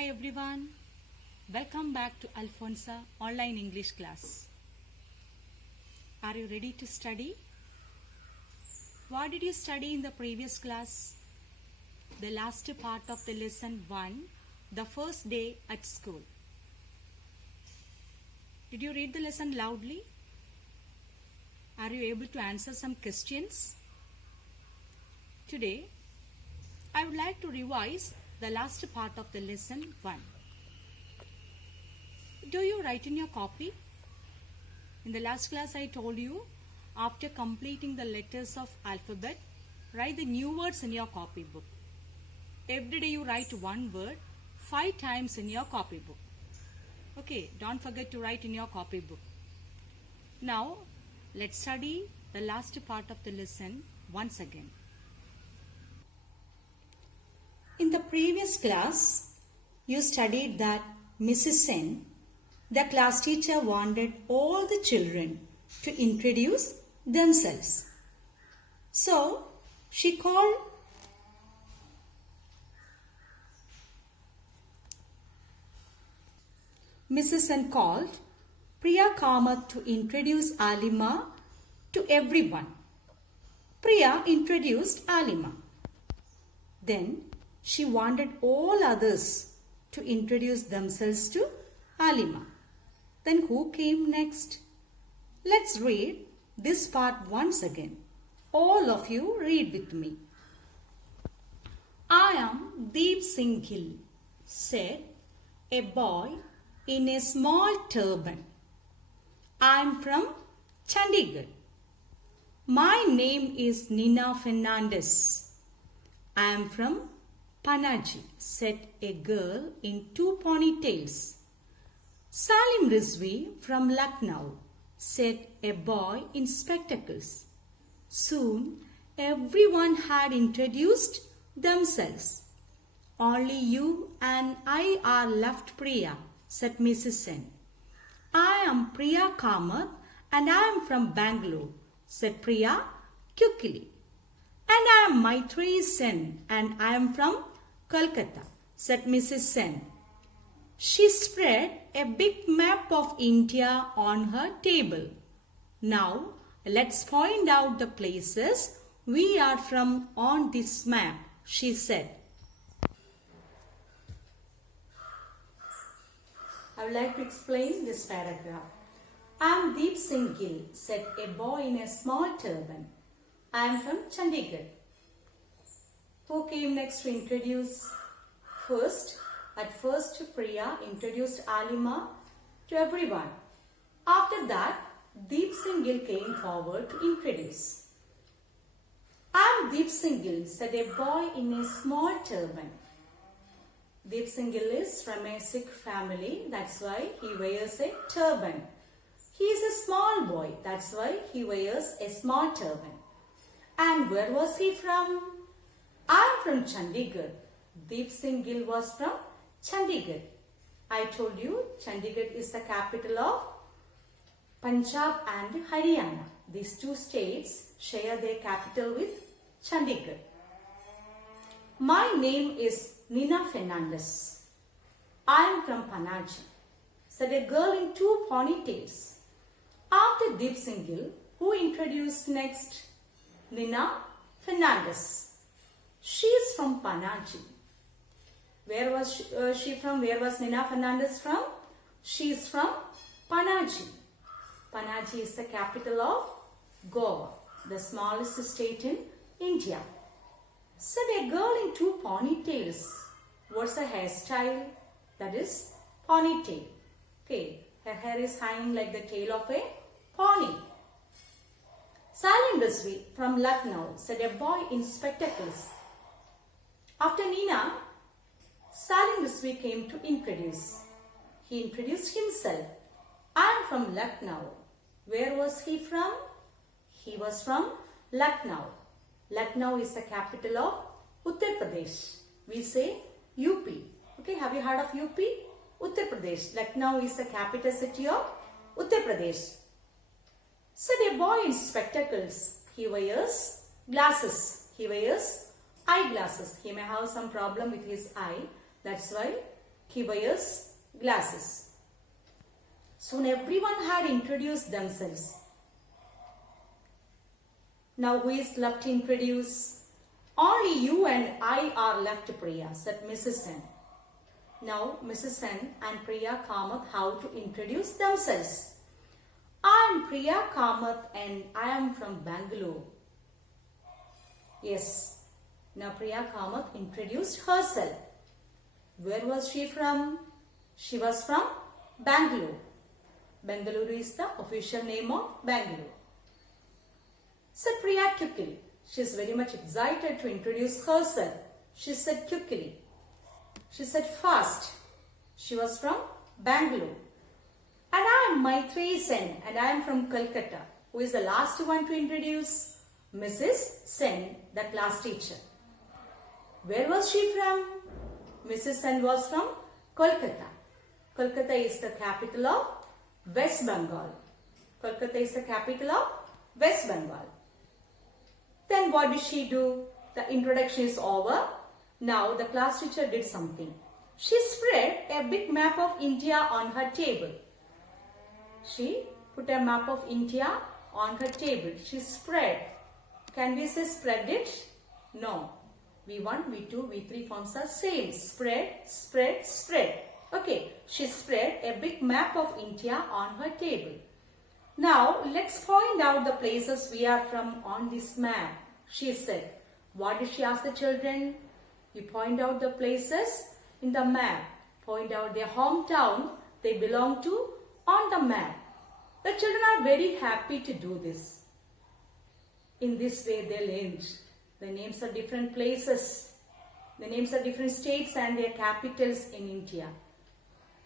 Hi everyone, welcome back to Alfonsa online English class. Are you ready to study? What did you study in the previous class? The last part of the lesson 1, the first day at school. Did you read the lesson loudly? Are you able to answer some questions? Today, I would like to revise the last part of the lesson 1. Do you write in your copy? In the last class I told you, after completing the letters of alphabet, write the new words in your copybook. Every day you write one word 5 times in your copybook. Okay, don't forget to write in your copybook. Now, let's study the last part of the lesson once again. In the previous class, you studied that Mrs. Sen, the class teacher, wanted all the children to introduce themselves. So, she called Mrs. Sen called Priya Kamath to introduce Alima to everyone. Priya introduced Alima. Then, she wanted all others to introduce themselves to Alima. Then who came next? Let's read this part once again. All of you read with me. I am Deep Singh Gill, said a boy in a small turban. I am from Chandigarh. My name is Nina Fernandez. I am from Panaji, said a girl in 2 ponytails. Salim Rizvi from Lucknow, said a boy in spectacles. Soon, everyone had introduced themselves. Only you and I are left, Priya, said Mrs. Sen. I am Priya Kamath and I am from Bangalore, said Priya quickly. And I am Maitri Sen and I am from Kolkata, said Mrs. Sen. She spread a big map of India on her table. Now, let's point out the places we are from on this map, she said. I would like to explain this paragraph. I am Deep Singh Gill, said a boy in a small turban. I am from Chandigarh. Who came next to introduce? At first Priya introduced Alima to everyone. After that, Deep Singh Gill came forward to introduce. I am Deep Singh Gill, said a boy in a small turban. Deep Singh Gill is from a Sikh family, that's why he wears a turban. He is a small boy, that's why he wears a small turban. And where was he from? I am from Chandigarh. Deep Singh Gill was from Chandigarh. I told you Chandigarh is the capital of Punjab and Haryana. These two states share their capital with Chandigarh. My name is Nina Fernandez. I am from Panaji, said a girl in 2 ponytails. After Deep Singh Gill, who introduced next? Nina Fernandez. She is from Panaji. Where was she from? Where was Nina Fernandez from? She is from Panaji. Panaji is the capital of Goa, the smallest state in India. Said a girl in 2 ponytails. What's the hairstyle? That is ponytail. Okay, her hair is hanging like the tail of a pony. Salim Rizvi from Lucknow, said a boy in spectacles. After Nina, Salim Rizvi came to introduce. He introduced himself. I am from Lucknow. Where was he from? He was from Lucknow. Lucknow is the capital of Uttar Pradesh. We say UP. Okay, have you heard of UP? Uttar Pradesh. Lucknow is the capital city of Uttar Pradesh. Said a boy in spectacles. He wears glasses. He wears eyeglasses. He may have some problem with his eye. That's why He wears glasses. Soon everyone had introduced themselves. Now who is left to introduce? Only you and I are left, Priya, said Mrs. Sen. Now Mrs. Sen and Priya Kamath have to introduce themselves. I am Priya Kamath and I am from Bangalore. Yes. Now Priya Kamath introduced herself. Where was she from? She was from Bangalore. Bangalore is the official name of Bangalore. Said Priya quickly. She is very much excited to introduce herself. She said quickly. She said fast. She was from Bangalore. And I am Maitri Sen and I am from Calcutta. Who is the last one to introduce? Mrs. Sen, the class teacher. Where was she from? Mrs. Sen was from Kolkata. Kolkata is the capital of West Bengal. Kolkata is the capital of West Bengal. Then what did she do? The introduction is over. Now the class teacher did something. She spread a big map of India on her table. She put a map of India on her table. She spread. Can we say spread it? No. V1, V2, V3 forms are same. Spread, spread, spread. Okay. She spread a big map of India on her table. Now, let's point out the places we are from on this map. She said. What did she ask the children? You point out the places in the map. Point out their hometown they belong to on the map. The children are very happy to do this. In this way they learned. The names are different places. The names are different states and their capitals in India.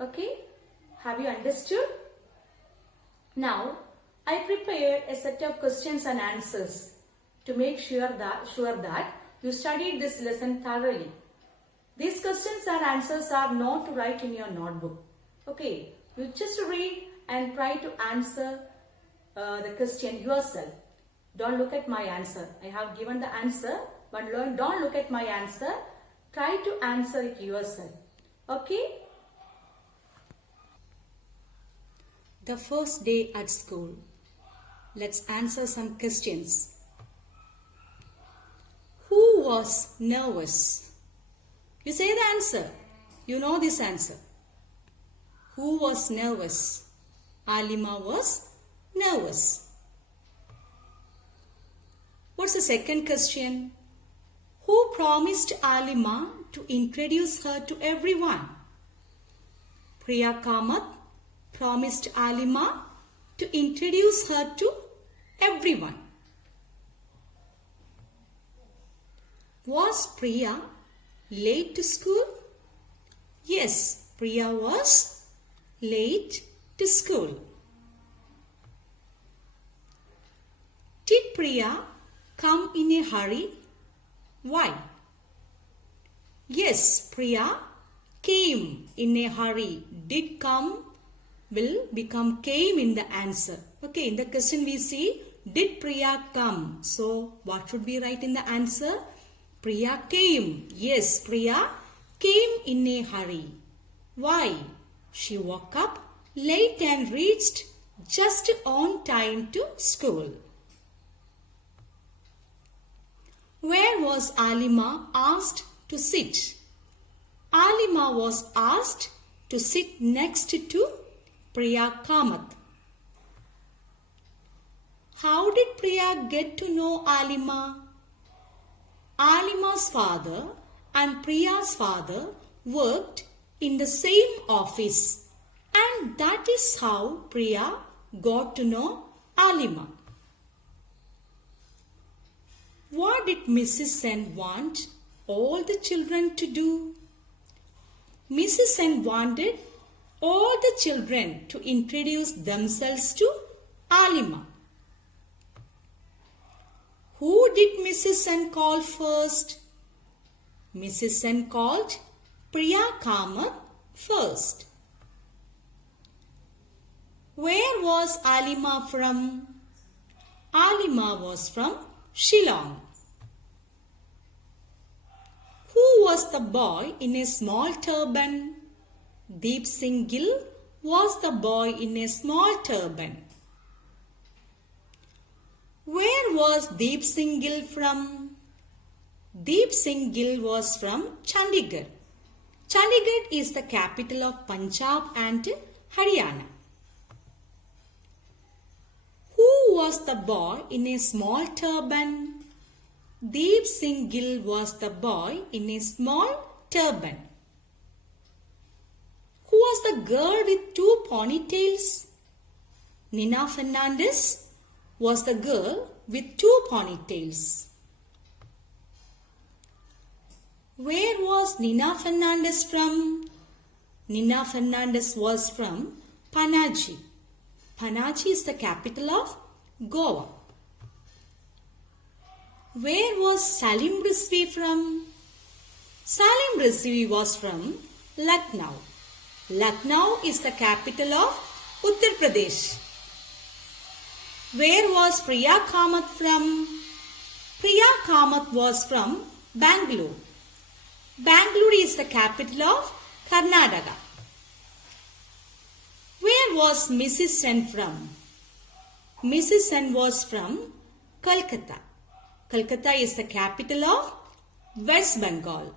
Okay? Have you understood? Now, I prepared a set of questions and answers to make sure that you studied this lesson thoroughly. These questions and answers are not to write in your notebook. Okay? You just read and try to answer the question yourself. Don't look at my answer. I have given the answer, but don't look at my answer. Try to answer it yourself. Okay? The first day at school. Let's answer some questions. Who was nervous? You say the answer. You know this answer. Who was nervous? Alima was nervous. What's the second question? Who promised Alima to introduce her to everyone? Priya Kamath promised Alima to introduce her to everyone. Was Priya late to school? Yes, Priya was late to school. Did Priya come in a hurry? Why? Yes, Priya came in a hurry. Did come will become came in the answer. Okay, in the question we see, did Priya come? So, what should we write in the answer? Priya came. Yes, Priya came in a hurry. Why? She woke up late and reached just on time to school. Where was Alima asked to sit? Alima was asked to sit next to Priya Kamath. How did Priya get to know Alima? Alima's father and Priya's father worked in the same office, and that is how Priya got to know Alima. What did Mrs. Sen want all the children to do? Mrs. Sen wanted all the children to introduce themselves to Alima. Who did Mrs. Sen call first? Mrs. Sen called Priya Kamath first. Where was Alima from? Alima was from Shillong. Who was the boy in a small turban? Deep Singh Gill was the boy in a small turban. Where was Deep Singh Gill from? Deep Singh Gill was from Chandigarh. Chandigarh is the capital of Punjab and Haryana. Who was the boy in a small turban? Deep Singh Gill was the boy in a small turban. Who was the girl with two ponytails? Nina Fernandez was the girl with two ponytails. Where was Nina Fernandez from? Nina Fernandez was from Panaji. Panaji is the capital of Goa. Where was Salim Rizvi from? Salim Rizvi was from Lucknow. Lucknow is the capital of Uttar Pradesh. Where was Priya Kamath from? Priya Kamath was from Bangalore. Bangalore is the capital of Karnataka. Where was Mrs. Sen from? Mrs. Sen was from Kolkata. Kolkata is the capital of West Bengal.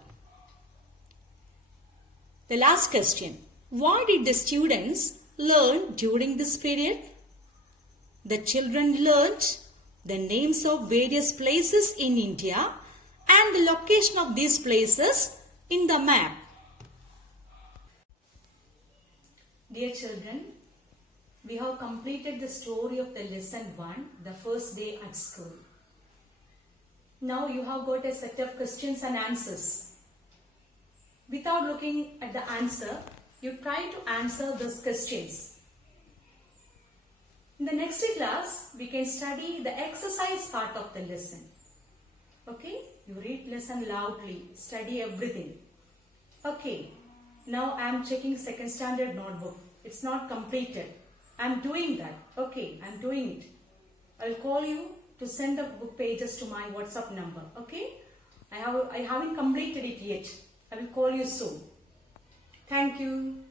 The last question. What did the students learn during this period? The children learnt the names of various places in India and the location of these places in the map. Dear children, we have completed the story of the lesson 1, the first day at school. Now you have got a set of questions and answers. Without looking at the answer, you try to answer those questions. In the next class, we can study the exercise part of the lesson. Okay? You read lesson loudly, study everything. Okay, now I am checking second standard notebook. It's not completed. I am doing that. Okay, I am doing it. I will call you to send the book pages to my WhatsApp number. Okay? I haven't completed it yet. I will call you soon. Thank you.